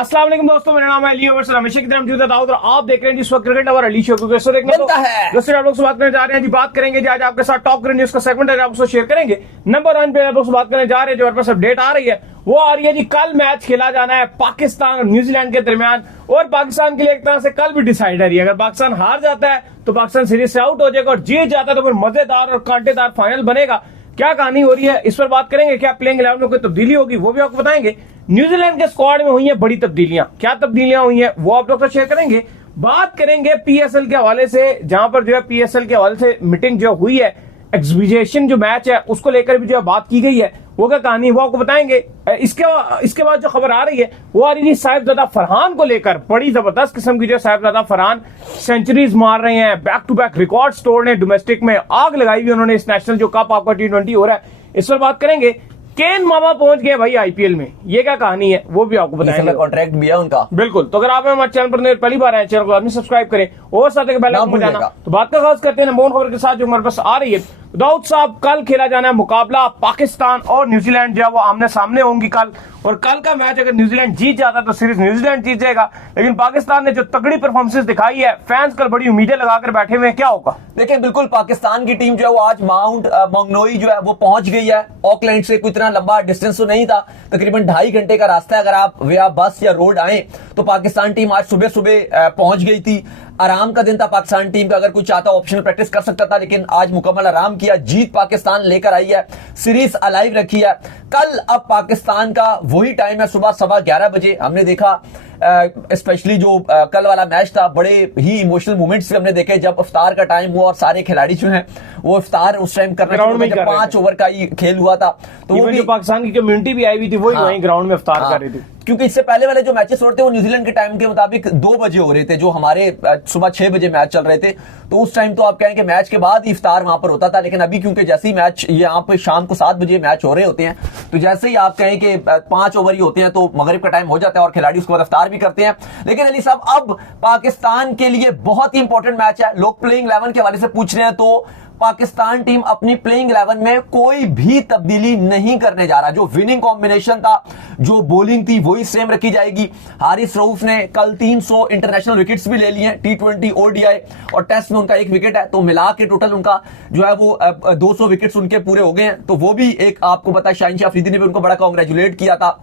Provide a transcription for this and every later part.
अस्सलाम वालेकुम दोस्तों, मेरा नाम है अली अमर, हमेशा की तरह मौजूद है दाऊद और आप देख रहे हैं जिस वक्त क्रिकेट और अली शो को कैसे देखने को दोस्तों आप लोग से बात करने जा रहे हैं जी। बात करेंगे जी आज आपके साथ टॉप क्रिकेट न्यूज का सेगमेंट है, आप उसको शेयर करेंगे। नंबर 1 पे आप लोग से बात करने जा रहे हैं, जो हमारे पास अपडेट आ रही है वो आ रही है जी। कल मैच खेला जाना है पाकिस्तान और न्यूजीलैंड के दरमियान और पाकिस्तान के लिए एक तरह से कल भी डिसाइड है। अगर पाकिस्तान हार जाता है तो पाकिस्तान सीरीज से आउट हो जाएगा और जीत जाता है तो फिर मजेदार और कांटेदार फाइनल बनेगा। क्या कहानी हो रही है इस पर बात करेंगे। क्या प्लेइंग 11 में कोई तब्दीली होगी वो भी आपको बताएंगे। न्यूजीलैंड के स्क्वाड में हुई है बड़ी तब्दीलियां, क्या तब्दीलियां हुई हैं वो आप लोग से शेयर करेंगे। बात करेंगे पीएसएल के हवाले से, जहां पर जो है पीएसएल के हवाले से मीटिंग जो हुई है, एग्जीबिशन जो मैच है उसको लेकर भी जो बात की गई है, वो क्या कहानी वो आपको बताएंगे। इसके बाद जो खबर आ रही है वो आ रही है साहिबजादा फरहान को लेकर। बड़ी जबरदस्त किस्म की जो साहिबजादा फरहान सेंचुरीज मार रहे हैं, बैक टू बैक रिकॉर्ड तोड़ रहे हैं, डोमेस्टिक में आग लगाई हुई उन्होंने। इस नेशनल जो कप आपका T20 हो रहा है इस पर बात करेंगे। केन मामा पहुंच गए भाई आईपीएल में, ये क्या कहानी है वो भी आपको बताएंगे। कॉन्ट्रैक्ट भी है उनका बिल्कुल। तो अगर आप हमारे चैनल पर पहली बार आए, चैनल को आदमी सब्सक्राइब करें और साथ में बेल आइकन बजाना। तो बात का खास करते हैं नंबर 1 खबर के साथ जो हमारे पास आ रही है। दाऊद साहब, कल खेला जाना है मुकाबला पाकिस्तान और न्यूजीलैंड, जो है वो आमने सामने होंगी कल। और कल का मैच अगर न्यूजीलैंड जीत जाता तो सीरीज न्यूजीलैंड जीत जाएगा, लेकिन पाकिस्तान ने जो तगड़ी परफॉर्मेंस दिखाई है, फैंस कल बड़ी उम्मीदें लगाकर बैठे हुए हैं। क्या होगा देखिए, बिल्कुल पाकिस्तान की टीम जो है वो आज माउंट मंगनोई जो है वो पहुंच गई है। ऑकलैंड से कोई इतना लंबा डिस्टेंस तो नहीं था, तकरीबन 2.5 घंटे का रास्ता है। अगर आप वे बस या रोड आए तो पाकिस्तान टीम आज सुबह सुबह पहुंच गई थी। आराम का दिन था पाकिस्तान टीम का, अगर कोई चाहता ऑप्शनल प्रैक्टिस कर सकता था, लेकिन आज मुकम्मल आराम किया। जीत पाकिस्तान लेकर आई है, सीरीज अलाइव रखी है। कल अब पाकिस्तान का वही टाइम है, सुबह 11:15 बजे। हमने देखा स्पेशली जो कल वाला मैच था, बड़े ही इमोशनल मोमेंट्स हमने देखे जब इफ्तार का टाइम हुआ और सारे खिलाड़ी जो हैं वो इफ्तार उस टाइम कर रहे थे जब 5 ओवर का ही खेल हुआ था। तो वो भी पाकिस्तान की कम्युनिटी भी आई हुई थी, वही वहीं ग्राउंड में इफ्तार कर रही थी। क्योंकि इससे पहले वाले जो मैचेस हो रहे थे वो न्यूजीलैंड के टाइम के मुताबिक 2 बजे हो रहे थे, जो हमारे सुबह 6 बजे मैच चल रहे थे। तो उस टाइम तो आप कहेंगे मैच के बाद ही इफ्तार वहां पर होता था, लेकिन अभी क्योंकि जैसे ही मैच यहाँ पे शाम को 7 बजे मैच हो रहे होते हैं, तो जैसे ही आप कहें कि 5 ओवर ही होते हैं तो मगरिब का टाइम हो जाता है और खिलाड़ी उसके बाद इफ्तार भी करते हैं। लेकिन अली साहब, अब पाकिस्तान के लिए बहुत ही इंपॉर्टेंट मैच है। लोग प्लेइंग 11 के हवाले से पूछ रहे हैं, तो पाकिस्तान टीम अपनी प्लेइंग 11 में कोई भी तब्दीली नहीं करने जा रहा। जो विनिंग कॉम्बिनेशन था, जो बॉलिंग थी, वही सेम रखी जाएगी। हारिस रऊफ ने कल 300 इंटरनेशनल विकेट्स भी ले लिए हैं, T20, ODI और टेस्ट में उनका 1 विकेट है, तो मिला के टोटल उनका जो है वो 200 विकेट्स उनके पूरे हो गए हैं। तो वो भी एक आपको पता है, शाहीन शाह अफरीदी ने भी उनको बड़ा कांग्रेचुलेट किया था।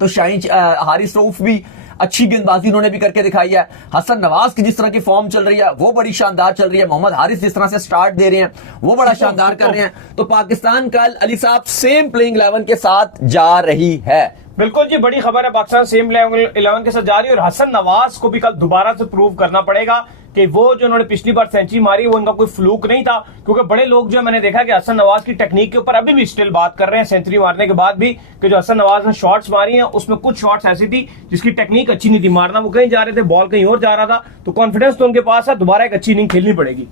तो हारिस रऊफ भी अच्छी गेंदबाजी उन्होंने भी करके दिखाई है। हसन नवाज की जिस तरह की फॉर्म चल रही है वो बड़ी शानदार चल रही है। मोहम्मद हारिस जिस तरह से स्टार्ट दे रहे हैं वो बड़ा शानदार कर रहे हैं। तो पाकिस्तान कल अली साहब सेम प्लेइंग 11 के साथ जा रही है। बिल्कुल जी, बड़ी खबर है। पाकिस्तान सेम 11 के साथ जा रही है और हसन नवाज को भी कल दोबारा से प्रूव करना पड़ेगा कि वो जो उन्होंने पिछली बार सेंचुरी मारी वो उनका कोई फ्लूक नहीं था। क्योंकि बड़े लोग जो मैंने देखा कि हसन नवाज की टेक्निक के ऊपर अभी भी स्टिल बात कर रहे हैं सेंचुरी मारने के बाद भी, कि जो हसन नवाज ने शॉट्स मारी हैं उसमें कुछ शॉट्स ऐसी थी जिसकी टेक्निक अच्छी नहीं थी, मारना वो कहीं जा रहे थे, बॉल कहीं और जा रहा था। तो कॉन्फिडेंस तो उनके पास है, दोबारा एक अच्छी इनिंग खेलनी पड़ेगी।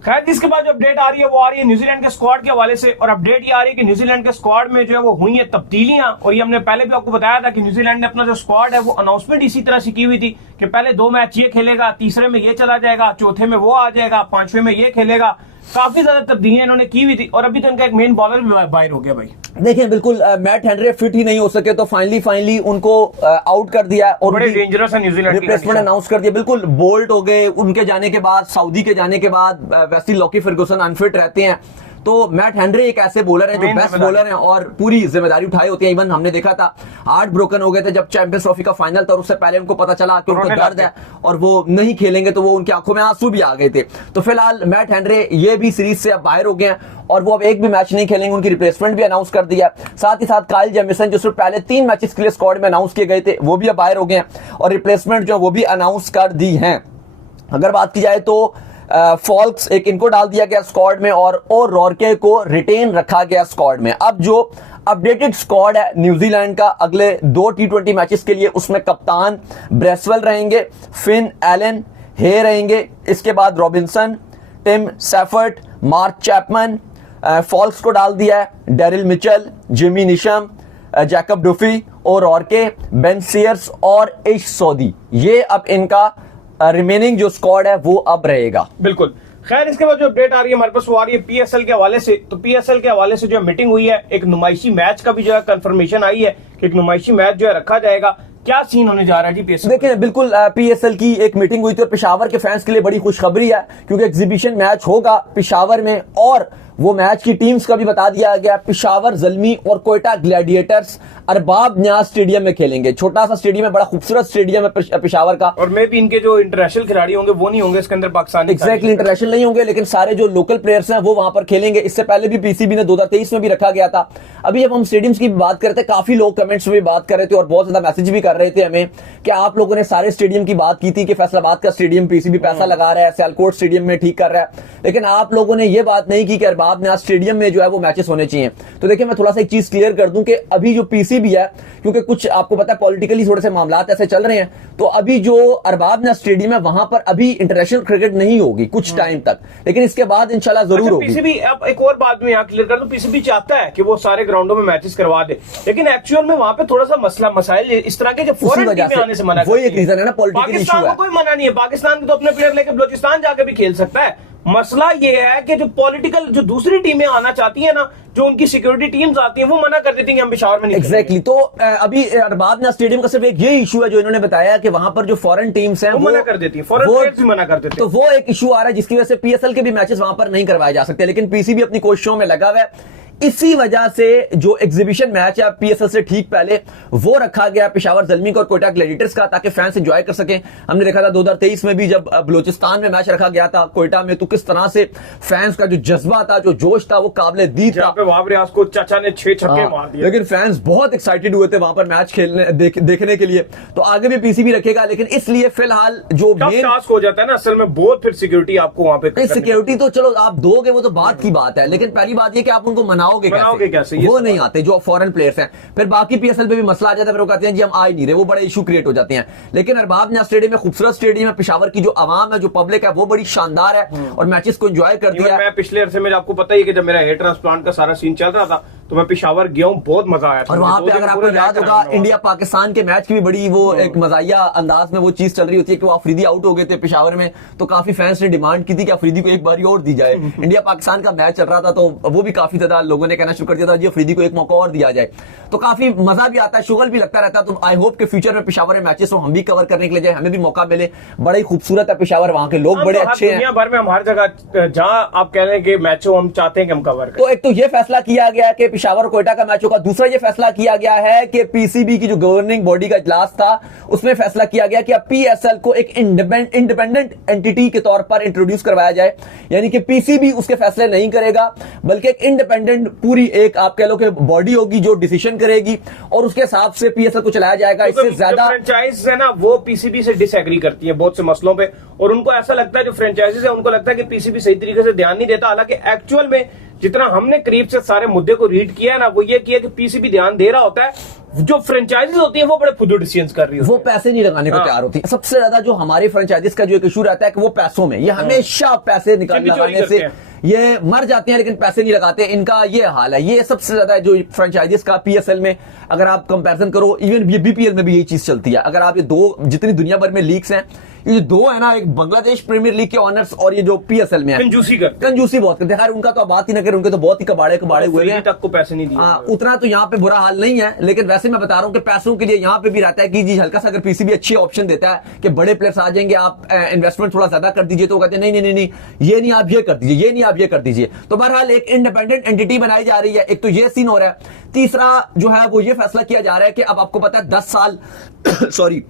खैर, इसके बाद जो अपडेट आ रही है वो आ रही है न्यूजीलैंड के स्क्वाड के हवाले से। और अपडेट ये आ रही है कि न्यूजीलैंड के स्क्वाड में जो है वो हुई है तब्दीलियां। और ये हमने पहले भी आपको बताया था कि न्यूजीलैंड ने अपना जो स्क्वाड है वो अनाउंसमेंट इसी तरह से की हुई थी कि पहले 2 मैच ये खेलेगा, तीसरे में ये चला जाएगा, चौथे में वो आ जाएगा, 5वें में ये खेलेगा। काफी ज्यादा तब्दीलियां इन्होंने की हुई थी और अभी तो इनका एक मेन बॉलर भी बाहर हो गया भाई। देखिए, बिल्कुल मैट हेनरी फिट ही नहीं हो सके तो फाइनली उनको आउट कर दिया और बड़े डेंजरस है न्यूजीलैंड, रिप्लेसमेंट अनाउंस कर दिया। बिल्कुल बोल्ट हो गए उनके जाने के बाद, सौदी के जाने के बाद वेस्ली लॉकी फर्गूसन अनफिट रहते हैं। तो मैट हेनरी एक ऐसे बॉलर हैं जो बेस्ट बॉलर हैं और पूरी जिम्मेदारी उठाई होती है। इवन हमने देखा था हार्ट ब्रोकन हो गए थे जब चैंपियंस ट्रॉफी का फाइनल था और उससे पहले उनको पता चला कि उनको दर्द है और वो नहीं खेलेंगे, तो वो उनकी आंखों में आंसू भी आ गए थे। तो फिलहाल मैट हेनरी ये भी सीरीज से अब बाहर हो गए हैं और वो अब एक भी मैच नहीं खेलेंगे। उनकी रिप्लेसमेंट भी अनाउंस कर दिया। साथ ही साथ काइल जेमिसन जो सिर्फ पहले 3 मैचेस के लिए स्क्वाड में अनाउंस किए गए थे वो भी अब बाहर हो गए हैं और रिप्लेसमेंट जो वो भी अनाउंस कर दी है। अगर बात की जाए तो फॉल्क्स एक इनको डाल दिया गया स्क्वाड में और रॉर्के को रिटेन रखा गया स्क्वाड में। अब जो अपडेटेड स्क्वाड है न्यूजीलैंड का अगले 2 T20 मैचेस के लिए, उसमें कप्तान ब्रेसवेल रहेंगे, फिन एलन हे रहेंगे, इसके बाद Robinson, Tim Seifert, Mark Chapman. Foulkes को डाल दिया है Daryl Mitchell, Jimmy Neesham, Jacob Duffy और रॉर्के, बेन सीयर्स और इश सौदी। ये अब इनका रिमेनिंग जो स्क्वाड है वो अब रहेगा। बिल्कुल। खैर इसके बाद जो अपडेट आ रही है हमारे पास वो आ रही है पीएसएल के हवाले से। तो पीएसएल के हवाले से जो मीटिंग हुई है, एक नुमाइशी मैच का भी जो है कंफर्मेशन आई है कि एक नुमाइशी मैच जो है रखा जाएगा। क्या सीन होने जा रहा है जी पीएसएल? देखिए बिल्कुल पीएसएल की एक मीटिंग हुई थी और पेशावर के फैंस के लिए बड़ी खुशखबरी है, क्योंकि एग्जीबिशन मैच होगा पेशावर में और वो मैच की टीम्स का भी बता दिया गया। पेशावर ज़ल्मी और कोयटा ग्लैडिएटर्स अरबाब न्याज स्टेडियम में खेलेंगे। छोटा सा स्टेडियम है, बड़ा खूबसूरत स्टेडियम है पेशावर का। और मे भी इनके जो इंटरनेशनल खिलाड़ी होंगे वो नहीं होंगे इसके अंदर, पाकिस्तानी एग्जैक्टली इंटरनेशनल नहीं होंगे, लेकिन सारे जो लोकल प्लेयर्स हैं वो वहां पर खेलेंगे। इससे पहले भी पीसीबी ने 2023 में भी रखा गया था। अभी जब हम स्टेडियम्स की बात करते, काफी लोग कमेंट्स में भी बात कर रहे थे और बहुत ज्यादा मैसेज भी कर रहे थे हमें कि आप लोगों ने सारे स्टेडियम की बात की थी कि फैसलाबाद का स्टेडियम पीसीबी पैसा लगा रहा है, सियालकोट स्टेडियम में ठीक कर रहा है, लेकिन आप लोगों ने ये बात नहीं की कि अरबाब न्याज स्टेडियम में जो है वो मैचेस होने चाहिए। तो देखिए मैं थोड़ा सा एक चीज क्लियर कर दूं कि अभी जो पीसीबी है, क्योंकि कुछ आपको पता है पॉलिटिकली थोड़े से मामला ऐसे चल रहे हैं, तो अभी जो अरबाब न्याज स्टेडियम है वहां पर अभी इंटरनेशनल क्रिकेट नहीं होगी कुछ टाइम तक, लेकिन इसके बाद इंशाल्लाह जरूर होगी। पीसीबी, अब एक और बात मैं यहाँ क्लियर कर दूं, पीसीबी चाहता है कि वो सारे ग्राउंडों में मैचेस करवा दे, लेकिन एक्चुअल में वहां पे थोड़ा सा मसला मसाइल इस तरह के जो फॉरेन टीमें आने से मना करती है। वही एक रीजन है ना, पॉलिटिकल इशू पाकिस्तान है। को कोई मना नहीं है, पाकिस्तान तो अपने प्लेयर लेकर बलोचिस्तान जाकर भी खेल सकता है। मसला ये है कि जो पॉलिटिकल जो दूसरी टीमें आना चाहती है ना, जो उनकी सिक्योरिटी टीम्स आती हैं, वो मना कर देती हैं हम पेशावर में नहीं। एग्जैक्टली तो अभी अरबाब न्याज स्टेडियम का सिर्फ एक ये इशू है जो इन्होंने बताया कि वहां पर जो फॉरेन टीम्स हैं वो मना कर देती हैं, फॉरेन प्लेयर्स भी मना कर देते हैं। तो वो एक इशू आ रहा है जिसकी वजह से पीएसएल के भी मैचेस वहां पर नहीं करवाए जा सकते, लेकिन पीसीबी अपनी कोशिशों में लगा हुआ है। इसी वजह से जो एग्जीबिशन मैच है पीएसएल से ठीक पहले वो रखा गया पेशावर ज़ल्मी का और कोयटा ग्लैडिएटर्स का, ताकि फैंस एंजॉय कर सकें। हमने देखा था 2023 में भी जब बलोचिस्तान में मैच रखा गया था कोयटा में, तो किस तरह से फैंस का जो जज्बा था, जो जोश था, वो काबिल दीद था। वहाब रियाज को चाचा ने 6 छक्के मार दिए, लेकिन फैंस बहुत एक्साइटेड हुए थे वहां पर मैच खेलने देखने के लिए। तो आगे भी पीसीबी रखेगा, लेकिन इसलिए फिलहाल जो मेन टास्क हो जाता है ना असल में, बहुत फिर सिक्योरिटी आपको वहां पे सिक्योरिटी तो चलो आप दोगे, वो तो बात की बात है, लेकिन पहली बात ये कि आप उनको मनाओगे कैसे? वो नहीं आते जो फॉरेन प्लेयर्स हैं। फिर बाकी पीएसएल पे भी मसला आ जाता है, फिर वो कहते हैं जी हम आ ही नहीं रहे, वो बड़े इशू क्रिएट हो जाते हैं। लेकिन अरबाब न्याज स्टेडियम में खूबसूरत स्टेडियम है, पेशावर की जो आवाम है, जो पब्लिक है, वो बड़ी शानदार है और मैचेस को एंजॉय कर दिया। मैं पिछले अरसे में आपको पता ही है कि जब मेरा हेयर ट्रांसप्लांट का सारा सीन चल रहा था तो मैं पेशावर गया हूँ, बहुत मजा आया था। और वहां पे अगर आपको याद होगा इंडिया पाकिस्तान के मैच की भी बड़ी वो एक मजाया अंदाज में वो चीज चल रही होती है कि वो अफरीदी आउट हो गए थे पेशावर में, तो काफी फैंस ने डिमांड की थी कि अफरीदी को एक बारी और दी जाए। इंडिया पाकिस्तान का मैच चल रहा था तो वो भी काफी ज्यादा लोगों ने कहना शुरू कर दिया था जी अफरीदी को एक मौका और दिया जाए, तो काफी मजा भी आता है, शुगल भी लगता रहता है। तो आई होप के फ्यूचर में पेशावर में मैचेस हम भी कवर करने के लिए जाए, हमें भी मौका मिले। बड़ा ही खूबसूरत है पेशावर, वहां के लोग बड़े अच्छे हैं। दुनिया भर में हम हर जगह जहां आप कह रहे हैं कि मैचों हम चाहते हैं कि हम कवर करें। तो एक तो ये फैसला किया गया कि पेशावर और कोयटा का मैच होगा। दूसरा ये फैसला किया गया है कि पीसीबी की जो गवर्निंग बॉडी का इजलास था उसमें फैसला किया गया कि अब पीएसएल को एक इंडिपेंडेंट एंटिटी के तौर पर इंट्रोड्यूस करवाया जाए, यानी कि पीसीबी उसके फैसले नहीं करेगा, बल्कि एक इंडिपेंडेंट पूरी एक आप कह लो कि बॉडी होगी जो डिसीजन करेगी और उसके हिसाब से पीएसएल को चलाया जाएगा। इससे ज्यादा फ्रेंचाइज है ना वो पीसीबी से डिसएग्री करती है बहुत से मसलों पे, और उनको ऐसा लगता है, जो फ्रेंचाइजीज है उनको लगता है कि पीसीबी सही तरीके से ध्यान नहीं देता। हालांकि एक्चुअल में जितना हमने करीब से सारे मुद्दे को रीड किया है ना, वो ये किया कि पीसीबी ध्यान दे रहा होता है, जो फ्रेंचाइजीज होती है वो बड़े फुदू डिसीजंस कर रही है, वो पैसे नहीं लगाने को तैयार होती है। सबसे ज्यादा जो हमारी फ्रेंचाइजीज का जो एक इशू रहता है कि वो पैसों में, ये हमेशा पैसे लगाने से ये मर जाते हैं, लेकिन पैसे नहीं लगाते, इनका ये हाल है। ये सबसे ज्यादा जो फ्रेंचाइजीज का पीएसएल में अगर आप कंपैरिजन करो, इवन बीपीएल में भी यही चीज चलती है। अगर आप ये दो जितनी दुनिया भर में लीग्स हैं, ये दो है ना, एक बांग्लादेश प्रीमियर लीग के ऑनर्स और ये जो पीएसएल में है, कंजूसी बहुत करते हैं। खैर उनका तो बात ही ना करें, उनके तो बहुत ही कबाड़े हुए हैं, तक को पैसे नहीं दिए। उतना तो यहाँ पे बुरा हाल नहीं है, लेकिन वैसे मैं बता रहा हूँ कि पैसों के लिए यहाँ पे भी रहता है कि जी हल्का सा अगर पीसीबी अच्छी ऑप्शन देता है कि बड़े प्लेयर्स आ जाएंगे, आप इन्वेस्टमेंट थोड़ा ज्यादा कर दीजिए, तो कहते हैं नहीं, ये नहीं आप ये कर दीजिए, ये नहीं आप ये कर दीजिए। तो बहरहाल एक इंडिपेंडेंट एंटिटी बनाई जा रही है। एक तो ये सीन हो रहा है। तीसरा जो है वो ये फैसला किया जा रहा है कि अब आपको पता है 10 साल सॉरी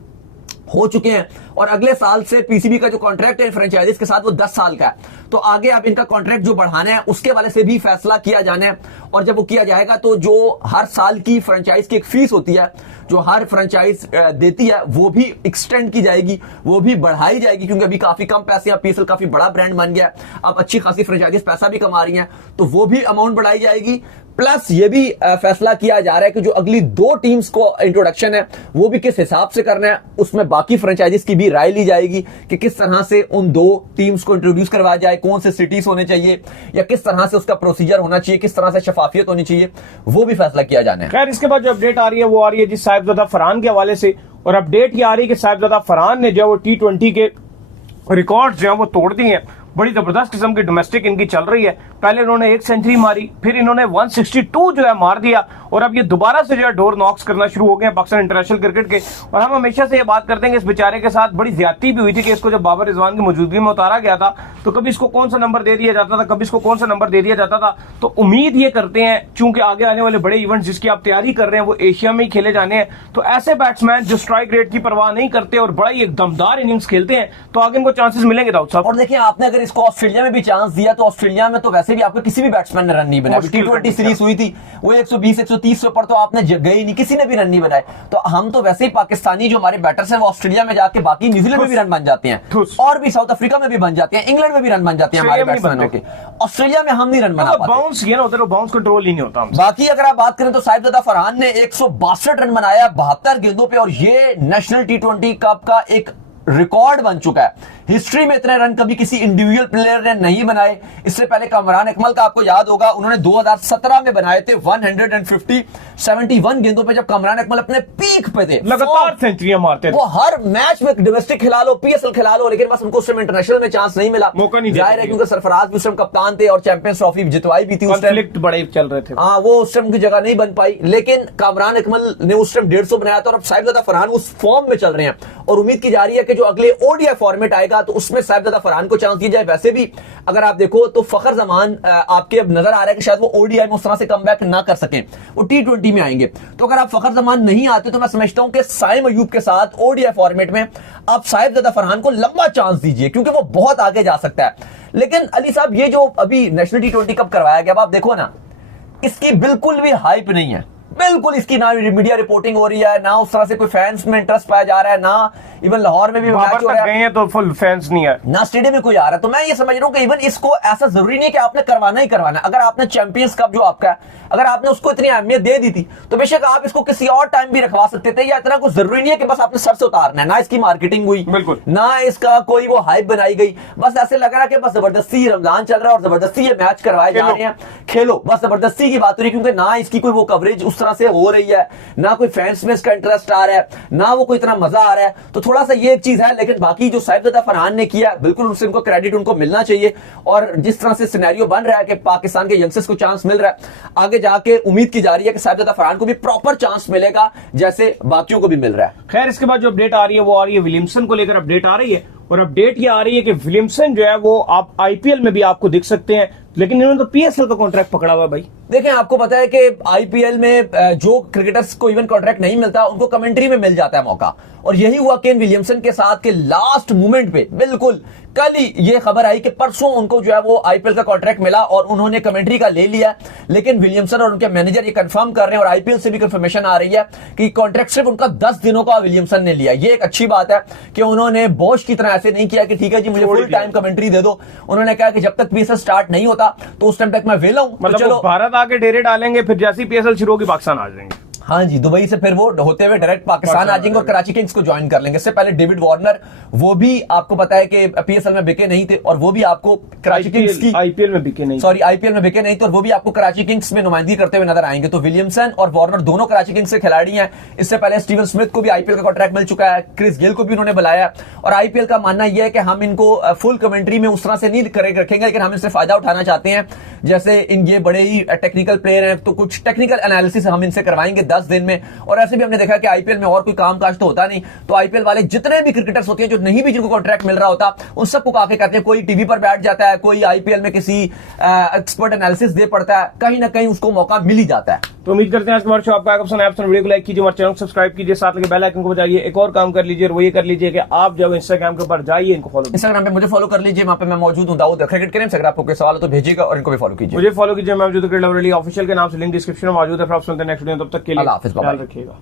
हो चुके हैं और अगले साल से पीसीबी का जो कॉन्ट्रैक्ट है फ्रेंचाइजीज के साथ वो 10 साल का है। तो आगे अब इनका कॉन्ट्रैक्ट जो बढ़ाना है उसके वाले से भी फैसला किया जाना है, और जब वो किया जाएगा तो जो हर साल की फ्रेंचाइज की एक फीस होती है जो हर फ्रेंचाइज देती है वो भी एक्सटेंड की जाएगी, वो भी बढ़ाई जाएगी, क्योंकि अभी काफी कम पैसे, पीएसएल काफी बड़ा ब्रांड बन गया है, अब अच्छी खासी फ्रेंचाइजीज पैसा भी कमा रही हैं, तो वो भी अमाउंट बढ़ाई जाएगी। प्लस ये भी फैसला किया जा रहा है कि जो अगली 2 टीम्स को इंट्रोडक्शन है वो भी किस हिसाब से करना है, उसमें बाकी फ्रेंचाइजीज की भी राय ली जाएगी कि किस तरह से उन 2 टीम्स को इंट्रोड्यूस करवाया जाए, कौन से सिटीज होने चाहिए या किस तरह से उसका प्रोसीजर होना चाहिए, किस तरह से शफाफियत होनी चाहिए, वो भी फैसला किया जाना है। खैर इसके बाद जो अपडेट आ रही है वो आ रही है जी साहिबजादा फरहान के हवाले से, और अपडेट ये आ रही है कि साहिबजादा फरहान ने जो वो T20 के रिकॉर्ड जो है वो तोड़ दिए हैं। बड़ी जबरदस्त किस्म की डोमेस्टिक इनकी चल रही है। पहले इन्होंने 1 सेंचुरी मारी, फिर इन्होंने 162 जो है मार दिया, और अब ये दोबारा से जो है डोर नॉक्स करना शुरू हो गए हैं पाकिस्तान इंटरनेशनल क्रिकेट के। और हम हमेशा से ये बात करते हैं कि इस बेचारे के साथ बड़ी ज्यादती भी हुई थी कि इसको जब बाबर रिजवान की मौजूदगी में उतारा गया था तो कभी इसको कौन सा नंबर दे दिया जाता था, कभी इसको कौन सा नंबर दे दिया जाता था। तो उम्मीद ये करते हैं चूंकि आगे आने वाले बड़े इवेंट्स जिसकी आप तैयारी कर रहे हैं वो एशिया में ही खेले जाने हैं, तो ऐसे बैट्समैन जो स्ट्राइक रेट की परवाह नहीं करते और बड़ा ही एक दमदार इनिंग्स खेलते हैं तो आगे इनको चांसेस मिलेंगे दाऊद साहब। और देखिए, आपने अगर इसको ऑस्ट्रेलिया में भी चांस दिया तो ऑस्ट्रेलिया में तो वैसे भी आपको किसी भी बैट्समैन ने रन नहीं बनाया। T20 सीरीज हुई थी, वो 120-130 पर तो आपने गई नहीं, किसी ने भी रन नहीं बनाए। तो हम तो वैसे ही पाकिस्तानी जो हमारे बैटर्स हैं वो ऑस्ट्रेलिया में जाके बाकी न्यूजीलैंड में भी रन बन जाते हैं, और भी साउथ अफ्रीका में भी बन जाते हैं, इंग्लैंड में भी रन बन जाते हैं हमारे बैट्समैनों के। ऑस्ट्रेलिया में हम नहीं रन बना पाते, बाउंस किया ना उधर, बाउंस कंट्रोल ही नहीं होता। बाकी अगर आप बात करें तो साहिबजादा फरहान ने 162 रन बनाया 72 गेंदों पे, और ये नेशनल T20 कप का एक रिकॉर्ड बन चुका है। हिस्ट्री में इतने रन कभी किसी इंडिविजुअल प्लेयर ने नहीं बनाए। इससे पहले कामरान अकमल का आपको याद होगा, उन्होंने 2017 में बनाए थे 171 गेंदों पे, जब कामरान अकमल अपने पीक पे थे, लगातार सेंचुरियां मारते थे। वो हर मैच में डोमेस्टिक खिला लो, PSL खिला लो, लेकिन बस उनको उस टाइम इंटरनेशनल में चांस नहीं मिला, मौका नहीं जाहिर है क्योंकि सरफराज भी उस टाइम कप्तान थे और चैंपियंस ट्रॉफी जितवाई भी थी उस टाइम, कॉन्फ्लिक्ट बड़े चल रहे थे। हाँ, वो उस टाइम की जगह नहीं बन पाई। लेकिन कामरान अकमल ने उस टाइम 150 बनाया था, और अब साहिबजादा फरहान उस फॉर्म में चल रहे हैं, और उम्मीद की जा रही है कि जो अगले ODI फॉर्मेट आएगा तो उसमें साहिबजादा फरहान को चांस दिया जाए। वैसे भी अगर आप देखो तो फखर जमान आपके अब नजर आ रहा है कि शायद वो ODI में उस तरह से कमबैक ना कर सकें, वो T20 में आएंगे। तो अगर आप फखर जमान नहीं आते तो मैं समझता हूं कि साइम अयूब के साथ ODI फॉर्मेट में आप साहिबजादा फरहान को लंबा चांस दीजिए, क्योंकि वो बहुत आगे जा सकता है। लेकिन अली साहब, ये जो अभी नेशनल T20 कप करवाया गया, अब आप देखो ना, इसकी बिल्कुल भी हाइप नहीं है, बिल्कुल इसकी ना मीडिया रिपोर्टिंग हो रही है, ना उस तरह से कोई फैंस में इंटरेस्ट पाया जा रहा है, ना इवन लाहौर में भी मैच हो रहा है तो फुल फैंस नहीं है, ना स्टेडियम में कोई आ रहा है। तो मैं ये समझ रहा हूं कि इवन इसको ऐसा जरूरी नहीं है कि आपने करवाना ही करवाना। अगर आपने चैंपियंस कप जो आपका है, अगर आपने उसको इतनी अहमियत दे दी थी तो बेशक आप इसको किसी और टाइम भी रखवा सकते थे, या इतना कुछ जरूरी नहीं है कि बस आपने सर से उतारना है। ना इसकी मार्केटिंग हुई, बिल्कुल, ना इसका कोई वो हाइप बनाई गई, बस ऐसे लग रहा है कि बस जबरदस्ती रमजान चल रहा है और जबरदस्ती ये मैच करवाए जा रहे हैं, खेलो, बस जबरदस्ती की बात हो रही है। क्योंकि ना इसकी कोई वो कवरेज उस तरह से हो रही है, ना कोई फैंस में इसका इंटरेस्ट आ रहा है, ना वो कोई इतना मजा आ रहा है। तो थोड़ा सा ये एक चीज है। लेकिन बाकी जो साहिबजादा फरहान ने किया, बिल्कुल उनसे उनको क्रेडिट उनको मिलना चाहिए। और जिस तरह से सिनेरियो बन रहा है कि पाकिस्तान के यंगस्टर्स को चांस मिल रहा है, आगे जाके उम्मीद की जा रही है कि साहिबजादा फरहान को भी प्रॉपर चांस मिलेगा जैसे बाकियों को भी मिल रहा है। खैर, इसके बाद जो अपडेट आ रही है वो आ रही है विलियमसन को लेकर अपडेट आ रही है, और अपडेट ये आ रही है कि विलियमसन जो है वो आप IPL में भी आपको दिख सकते हैं, लेकिन इन्होंने तो PSL का कॉन्ट्रैक्ट पकड़ा हुआ है भाई। देखें, आपको पता है कि IPL में जो क्रिकेटर्स को इवन कॉन्ट्रैक्ट नहीं मिलता उनको कमेंट्री में मिल जाता है मौका, और यही हुआ केन विलियमसन के साथ के लास्ट मोमेंट पे। बिल्कुल कल ही ये खबर आई कि परसों उनको जो है वो IPL का कॉन्ट्रैक्ट मिला और उन्होंने कमेंट्री का ले लिया। लेकिन विलियमसन और उनके मैनेजर ये कंफर्म कर रहे हैं, और IPL से भी कंफर्मेशन आ रही है कि कॉन्ट्रैक्ट सिर्फ उनका 10 दिनों का विलियमसन ने लिया। ये एक अच्छी बात है कि उन्होंने बोश की तरह ऐसे नहीं किया कि ठीक है जी मुझे फुल टाइम कमेंट्री दे दो। उन्होंने कहा कि जब तक PSL स्टार्ट नहीं होता तो उस टाइम तक मैं वेला हूं, मतलब चलो भारत आके डेरे डालेंगे, फिर जैसी PSL शुरू होगी पाकिस्तान आ जाएंगे। हाँ जी, दुबई से फिर वो होते हुए डायरेक्ट पाकिस्तान आ जाएंगे और कराची किंग्स को ज्वाइन कर लेंगे। इससे पहले डेविड वार्नर, वो भी आपको पता है कि PSL में बिके नहीं थे, और वो भी आपको कराची किंग्स की IPL में बिके नहीं, सॉरी IPL में बिके नहीं थे, और वो भी आपको कराची किंग्स में नुमाइंदगी करते हुए नजर आएंगे। तो विलियमसन और वार्नर दोनों कराची किंग्स के खिलाड़ी हैं। इससे पहले स्टीवन स्मिथ को भी IPL का कॉन्ट्रैक्ट मिल चुका है, क्रिस गेल को भी उन्होंने बुलाया, और IPL का मानना यह है कि हम इनको फुल कमेंट्री में उस तरह से नहीं रखेंगे, लेकिन हम इससे फायदा उठाना चाहते हैं। जैसे इन ये बड़े ही टेक्निकल प्लेयर हैं, तो कुछ टेक्निकल एनालिसिस हम इनसे करवाएंगे 10 दिन में। और ऐसे भी हमने देखा कि IPL में और कोई कामकाज तो होता नहीं, तो IPL वाले जितने भी क्रिकेटर्स होते हैं जो नहीं भी जिनको कॉन्ट्रैक्ट मिल रहा होता, उन सबको आके कहते हैं, कोई टीवी पर बैठ जाता है, कोई IPL में किसी एक्सपर्ट एनालिसिस दे पड़ता है, कहीं ना कहीं उसको मौका मिल ही जाता है। तो उम्मीद करते हैं आज हमारे शो आपका पसंद आया। वीडियो को लाइक कीजिए, हमारे चैनल को सब्सक्राइब कीजिए, साथ लगे बेल आइकन को बजाइए। एक और काम कर लीजिए, वो ये कर लीजिए कि आप जब इंस्टाग्राम के ऊपर जाइए, इनको फॉलो, इंस्टाग्राम पे मुझे फॉलो कर लीजिए, वहां पे मैं मौजूद हूं, दाऊद क्रिकेट के नाम से। अगर आपको कोई सवाल हो तो भेजिएगा, और इनको भी फॉलो कीजिए। मुझे फॉलो कीजिए, मैं मौजूद क्रिकेट लवर अली ऑफिशियल के नाम से, लिंक डिस्क्रिप्शन में मौजूद है। फिर आप सुनते हैं नेक्स्ट वीडियो, तब तक के लिए अल्लाह हाफिज़, ख्याल रखिएगा।